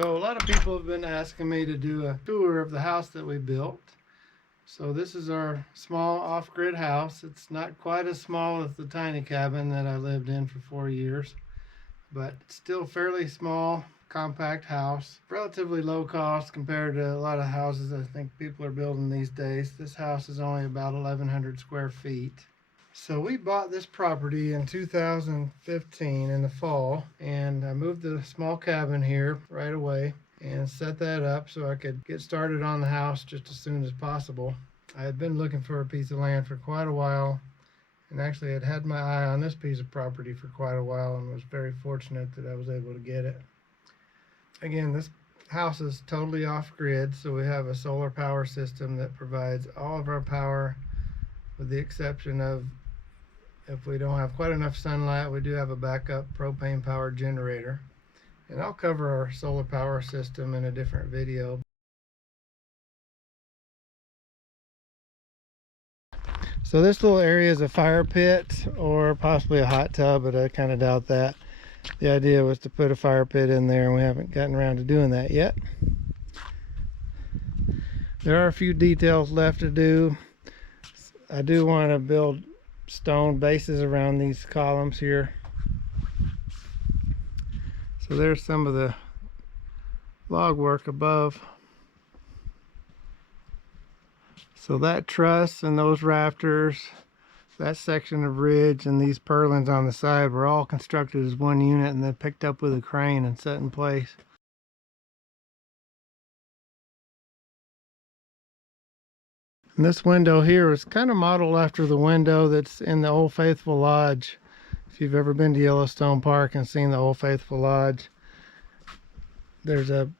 So a lot of people have been asking me to do a tour of the house that we built. So this is our small off-grid house. It's not quite as small as the tiny cabin that I lived in for 4 years, but it's still fairly small, compact house. Relatively low cost compared to a lot of houses I think people are building these days. This house is only about 1,100 square feet. So we bought this property in 2015 in the fall, and I moved the small cabin here right away and set that up so I could get started on the house just as soon as possible. I had been looking for a piece of land for quite a while, and actually had had my eye on this piece of property for quite a while, and was very fortunate that I was able to get it. Again, this house is totally off-grid, so we have a solar power system that provides all of our power, with the exception of if we don't have quite enough sunlight. We do have a backup propane powered generator, and I'll cover our solar power system in a different video. So this little area is a fire pit or possibly a hot tub, but I kind of doubt that. The idea was to put a fire pit in there, and we haven't gotten around to doing that yet. There are a few details left to do. I do want to build stone bases around these columns here. So there's some of the log work above. So that truss and those rafters, that section of ridge, and these purlins on the side were all constructed as one unit and then picked up with a crane and set in place. And this window here is kind of modeled after the window that's in the Old Faithful Lodge. If you've ever been to Yellowstone Park and seen the Old Faithful Lodge, there's a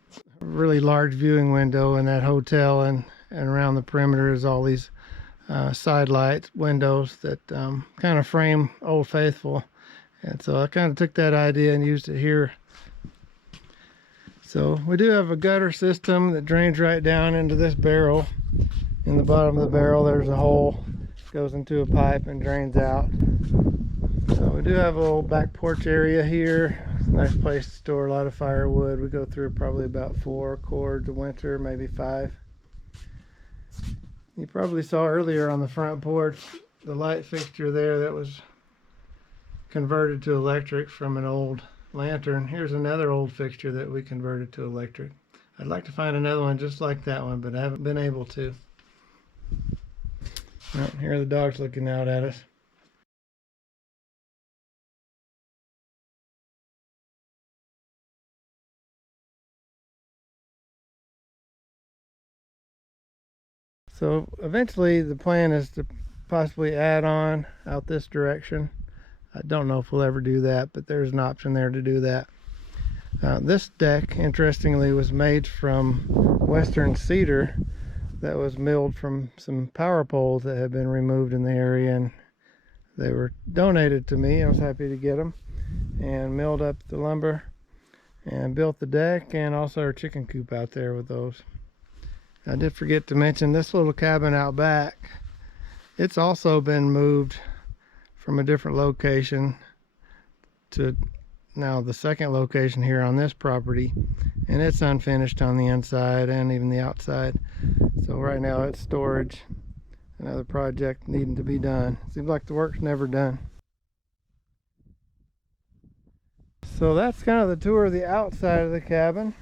really large viewing window in that hotel, and around the perimeter is all these side light windows that kind of frame Old Faithful. And so I kind of took that idea and used it here. So we do have a gutter system that drains right down into this barrel. In the bottom of the barrel there's a hole, goes into a pipe and drains out. So we do have a little back porch area here. Nice place to store a lot of firewood. We go through probably about 4 cords a winter, maybe 5. You probably saw earlier on the front porch the light fixture there that was converted to electric from an old lantern. Here's another old fixture that we converted to electric. I'd like to find another one just like that one, but I haven't been able to. Oh, here are the dogs looking out at us. So eventually the plan is to possibly add on out this direction. I don't know if we'll ever do that, but there's an option there to do that. This deck, interestingly, was made from western cedar that was milled from some power poles that had been removed in the area, and they were donated to me. I was happy to get them, and milled up the lumber and built the deck and also our chicken coop out there with those. I did forget to mention this little cabin out back. It's also been moved from a different location to now the second location here on this property, and it's unfinished on the inside and even the outside. So right now it's storage, another project needing to be done. Seems like the work's never done. So that's kind of the tour of the outside of the cabin.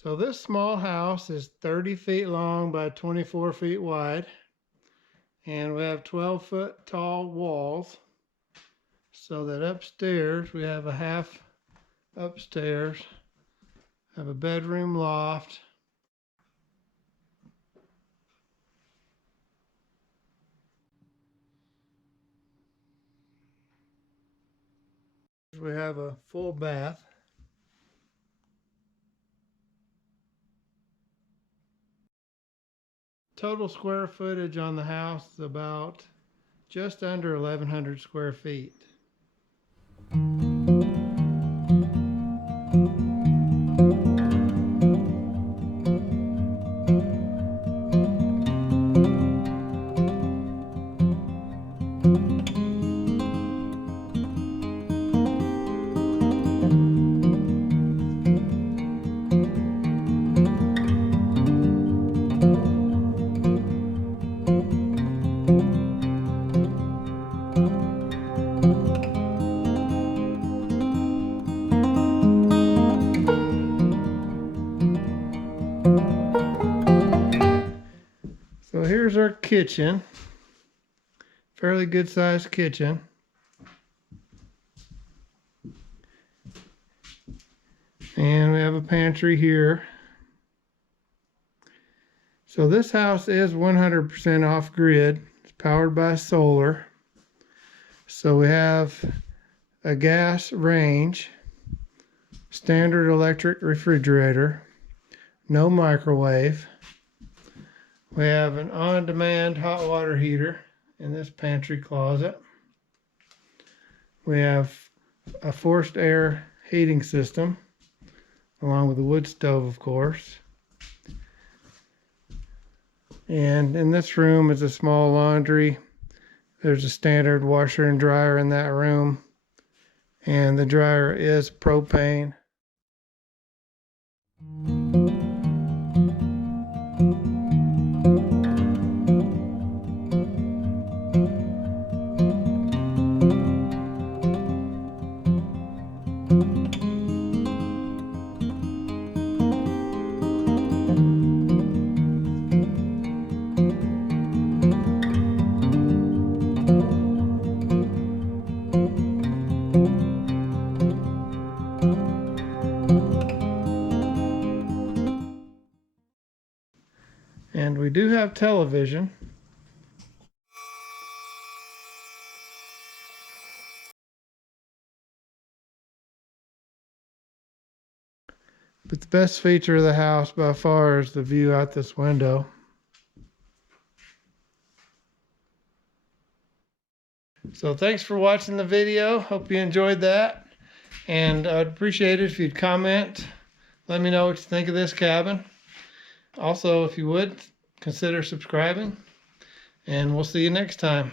So this small house is 30 feet long by 24 feet wide, and we have 12-foot tall walls, so that upstairs we have a half upstairs, have a bedroom loft, we have a full bath. Total square footage on the house is about just under 1,100 square feet. So here's our kitchen, fairly good sized kitchen. And we have a pantry here. So this house is 100% off grid. It's powered by solar. So we have a gas range, standard electric refrigerator, no microwave. We have an on-demand hot water heater in this pantry closet. We have a forced air heating system, along with a wood stove, of course. And in this room is a small laundry. There's a standard washer and dryer in that room. And the dryer is propane. And we do have television. But the best feature of the house by far is the view out this window. So thanks for watching the video. Hope you enjoyed that. And I'd appreciate it if you'd comment. Let me know what you think of this cabin. Also, if you would, consider subscribing. And we'll see you next time.